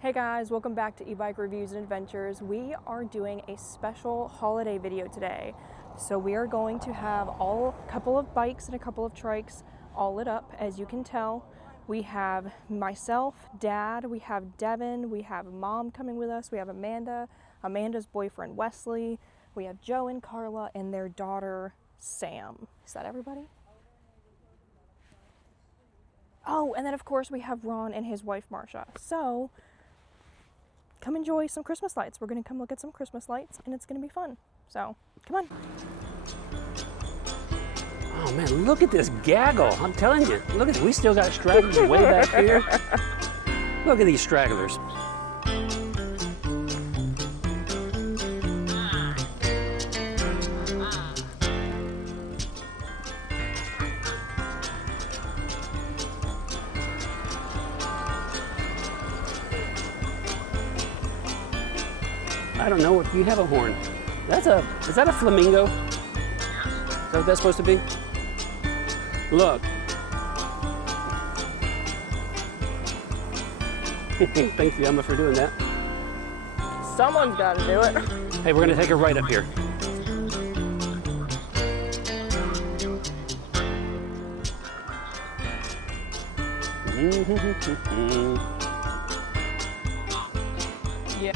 Hey guys, welcome back to eBike Reviews and Adventures. We are doing a special holiday video today. So we are going to have a couple of bikes and a couple of trikes all lit up. As you can tell, we have myself, Dad, we have Devin, we have Mom coming with us, we have Amanda, Amanda's boyfriend Wesley, we have Joe and Carla, and their daughter Sam. Is that everybody? Oh, and then of course we have Ron and his wife Marsha. So come enjoy some Christmas lights. We're gonna come look at some Christmas lights and it's gonna be fun. So come on. Oh man, look at this gaggle. I'm telling you, look at it. We still got stragglers way back here. Look at these stragglers. I don't know if you have a horn. Is that a flamingo? Is that what that's supposed to be? Look. Thank you, Emma, for doing that. Someone's gotta do it. Hey, we're gonna take a right up here. Yeah.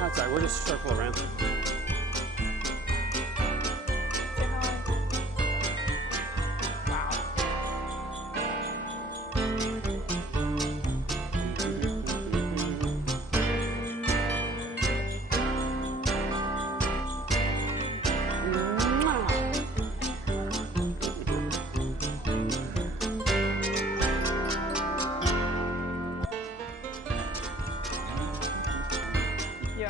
That's all right, we'll just circle around. Yeah.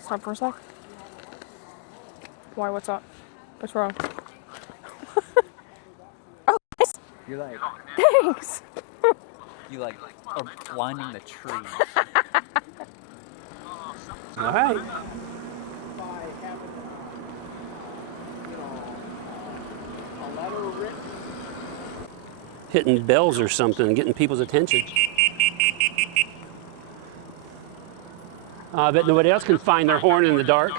Stop for a sec. Why, what's up? What's wrong? Oh, nice. You're like, Thanks. you like are blinding the trees. All right. Hitting bells or something, getting people's attention. I bet nobody else can find their horn in the dark.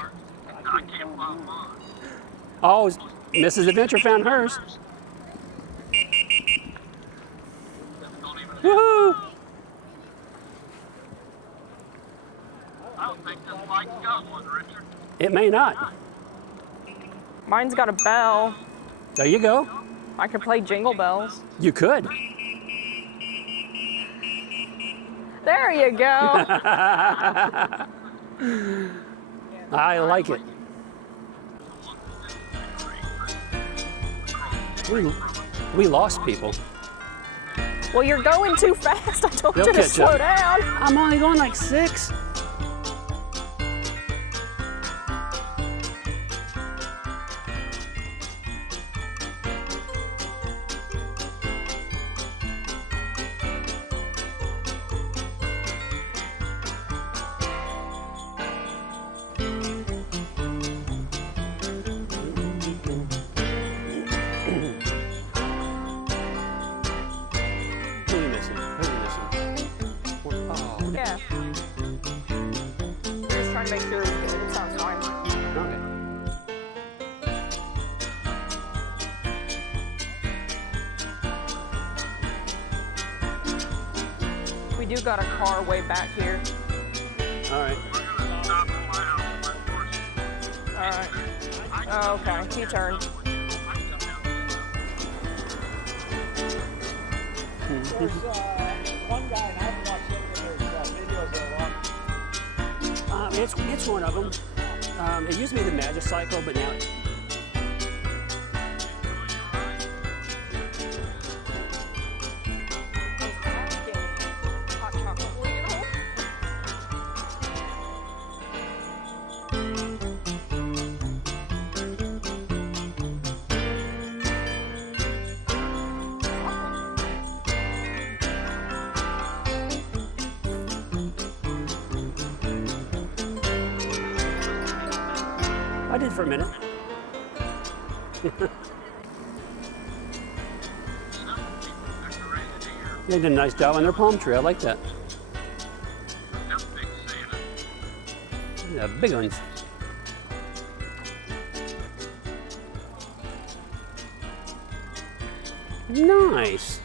Oh, Mrs. Adventure found hers. Woohoo! I don't think this bike's got one, Richard. It may not. Mine's got a bell. There you go. I could play Jingle Bells. You could. There you go. I like it. We lost people. Well, you're going too fast. I told They'll you to catch slow up. down. I'm only going like 6. Who are you missing? Who are you missing? Oh, Yeah. Just trying to make sure it's good. It sounds fine. okay. We do got a car way back here. All right. All right. Oh, okay. U-turn. There's one guy, and I haven't watched any of his videos in a long. It's one of them. It used to be the Magicycle, but now Hot chocolate. Will you hold? I did for a minute. They did a nice job on their palm tree. I like that. Yeah, big ones. Nice.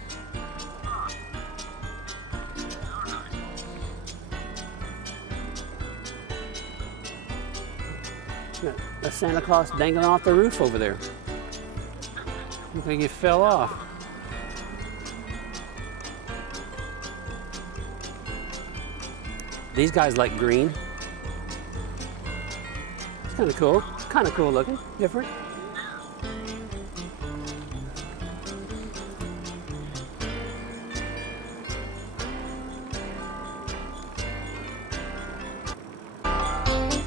That's Santa Claus dangling off the roof over there. Looks like he fell off. These guys like green. It's kind of cool. Kind of cool looking. Different.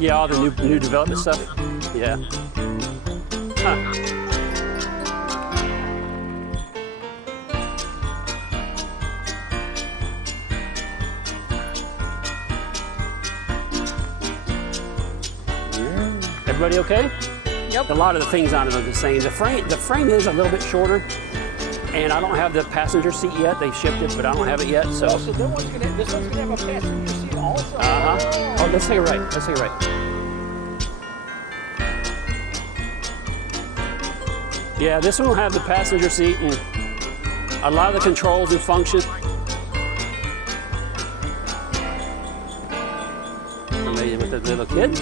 Yeah, all the new development stuff. Yeah. Huh. Everybody okay? Yep. A lot of the things on it are the same. The frame is a little bit shorter, and I don't have the passenger seat yet. They shipped it, but I don't have it yet. So. Oh, so this one's gonna have a passenger seat also. Oh, let's take it right. Let's take it right. Yeah, this one will have the passenger seat and a lot of the controls and function. Maybe with the little kid.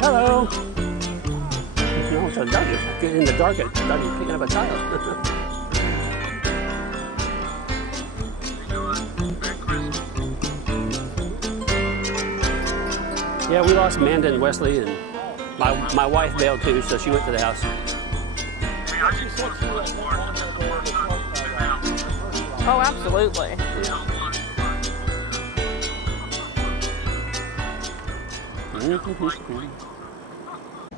Hello. No, it's a doggy. In the dark, a doggy picking up a child. Yeah, we lost Amanda and Wesley, and my wife bailed too, so she went to the house. Oh, absolutely.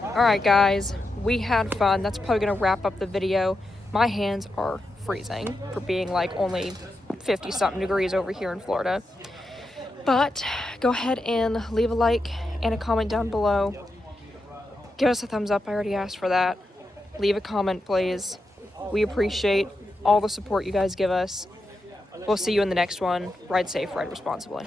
All right, guys, we had fun. That's probably gonna wrap up the video. My hands are freezing for being like only 50-something degrees over here in Florida. But go ahead and leave a like and a comment down below. Give us a thumbs up. I already asked for that. Leave a comment, please. We appreciate all the support you guys give us. We'll see you in the next one. Ride safe, ride responsibly.